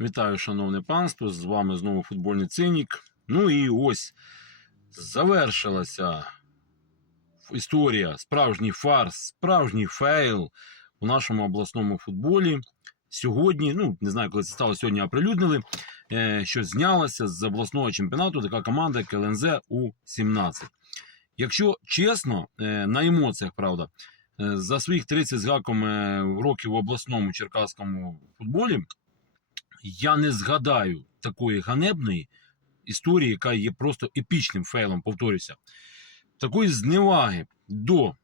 Вітаю, шановне панство! З вами знову футбольний цинік. Ну і ось завершилася історія, справжній фарс, справжній фейл у нашому обласному футболі. Сьогодні, ну не знаю, коли це стало сьогодні, оприлюднили, е, що знялася з обласного чемпіонату така команда КЛНЗ У-17. Якщо чесно, е, на емоціях, правда, е, за своїх 30 з гаком років в обласному черкаському футболі, я не згадаю такої ганебної історії, яка є просто епічним фейлом, повторюся. Такої зневаги до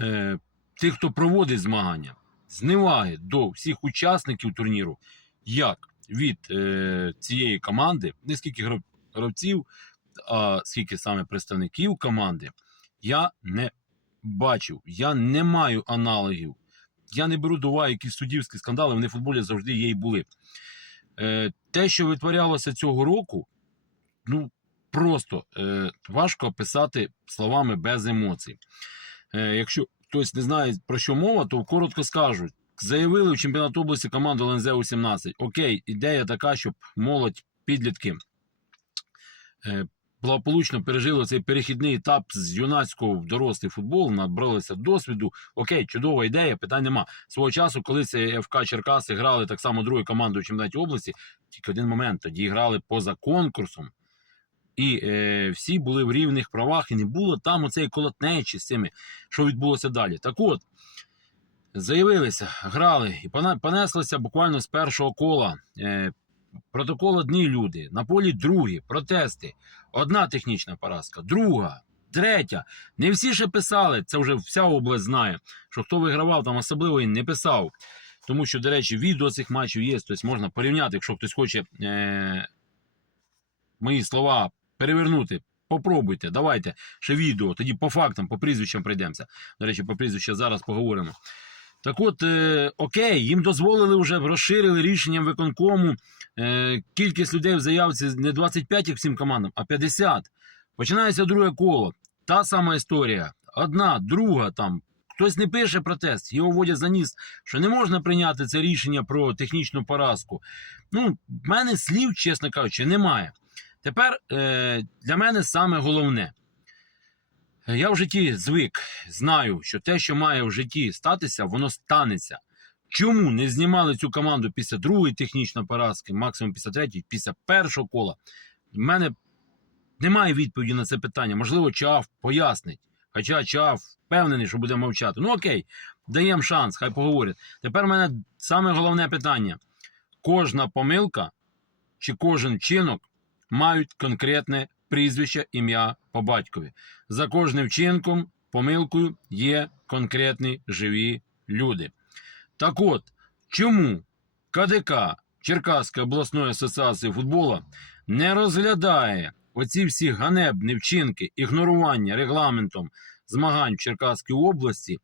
е, тих, хто проводить змагання, зневаги до всіх учасників турніру, як від е, цієї команди, не скільки гравців, а скільки саме представників команди, я не бачив, я не маю аналогів. Я не беру до уваги якісь суддівські скандали, вони в футболі завжди є і були. Е, те, що витворялося цього року, ну просто е, важко описати словами без емоцій. Е, якщо хтось не знає про що мова, то коротко скажу. Заявили в чемпіонат області команду ЛНЗ У-17. Окей, ідея така, щоб молодь, підлітки е, благополучно пережили цей перехідний етап з юнацького в дорослий футбол, набралися досвіду. Окей, чудова ідея, питань нема. Свого часу, коли це ФК Черкаси грали так само другою командою в чемпіонаті області, тільки один момент, тоді грали поза конкурсом. І е, всі були в рівних правах, і не було там оцеї колотнечі з цими, що відбулося далі. Так от, заявилися, грали і понеслися буквально з першого кола. Е, протокол одні люди, на полі другі, протести. Одна технічна поразка, друга, третя. Не всі ще писали, це вже вся область знає, що хто вигравав, там особливо і не писав. Тому що, до речі, відео цих матчів є, тобто можна порівняти, якщо хтось хоче е- мої слова перевернути. Попробуйте, давайте ще відео, тоді по фактам, по прізвищам прийдемося. До речі, по прізвищам зараз поговоримо. Так от, е, окей, їм дозволили вже, розширили рішенням виконкому. Е, кількість людей в заявці не 25, як всім командам, а 50. Починається друге коло. Та сама історія. Одна, друга там. Хтось не пише протест, його водять за ніс, що не можна прийняти це рішення про технічну поразку. Ну, в мене слів, чесно кажучи, немає. Тепер е, для мене саме головне. Е, Я в житті звик, знаю, що те, що має в житті статися, воно станеться. Чому не знімали цю команду після другої технічної поразки, максимум після третьої, після першого кола? В мене немає відповіді на це питання. Можливо, Чаав пояснить. Хоча Чаав впевнений, що буде мовчати. Ну окей, даємо шанс, хай поговорять. Тепер в мене саме головне питання: кожна помилка чи кожен вчинок мають конкретне прізвище, ім'я по батькові. За кожним вчинком, помилкою є конкретні живі люди. Так от, чому КДК Черкаської обласної асоціації футболу не розглядає оці всі ганебні вчинки ігнорування регламентом змагань в Черкаській області,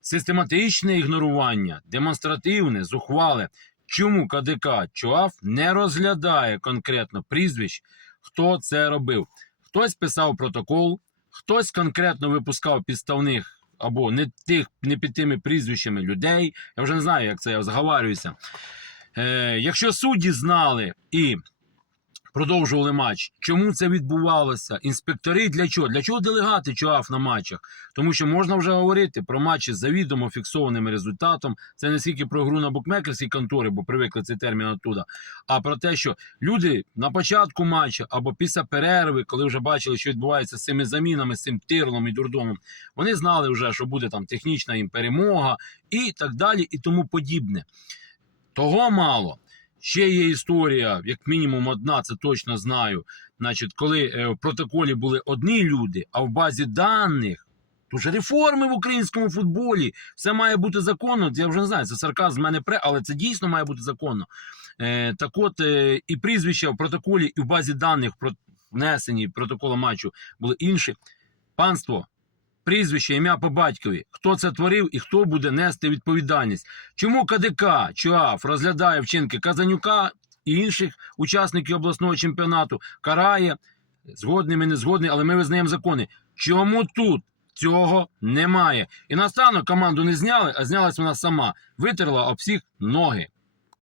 систематичне ігнорування, демонстративне, зухвале. Чому КДК ЧОАФ не розглядає конкретно прізвищ, хто це робив? Хтось писав протокол, хтось конкретно випускав підставних або не тих, не під тими прізвищами людей. Я вже не знаю, як це я заговарююся. Е, якщо судді знали і продовжували матч, чому це відбувалося? Інспектори для чого? Для чого делегати ЧОАФ на матчах? Тому що можна вже говорити про матчі з завідомо фіксованим результатом. Це не скільки про гру на букмекерській конторі, бо привикли цей термін оттуда, а про те, що люди на початку матчу або після перерви, коли вже бачили, що відбувається з цими замінами, з цим тирлом і дурдомом, вони знали вже, що буде там технічна їм перемога і так далі, і тому подібне. Того мало. Ще є історія, як мінімум одна, це точно знаю. Значить, коли е, в протоколі були одні люди, а в базі даних. Тож реформи в українському футболі, все має бути законно. Я вже не знаю, це сарказм з мене пре, але це дійсно має бути законно. Е, так от е, і прізвища в протоколі, і в базі даних про внесені протоколу матчу були інші. Панство, прізвище, ім'я по батькові, хто це творив і хто буде нести відповідальність. Чому КДК ЧУАФ розглядає вчинки Казанюка і інших учасників обласного чемпіонату, карає згодними, не згодні, але ми визнаємо закони. Чому тут цього немає? І наостанок команду не зняли, а знялась вона сама, витерла об всіх ноги.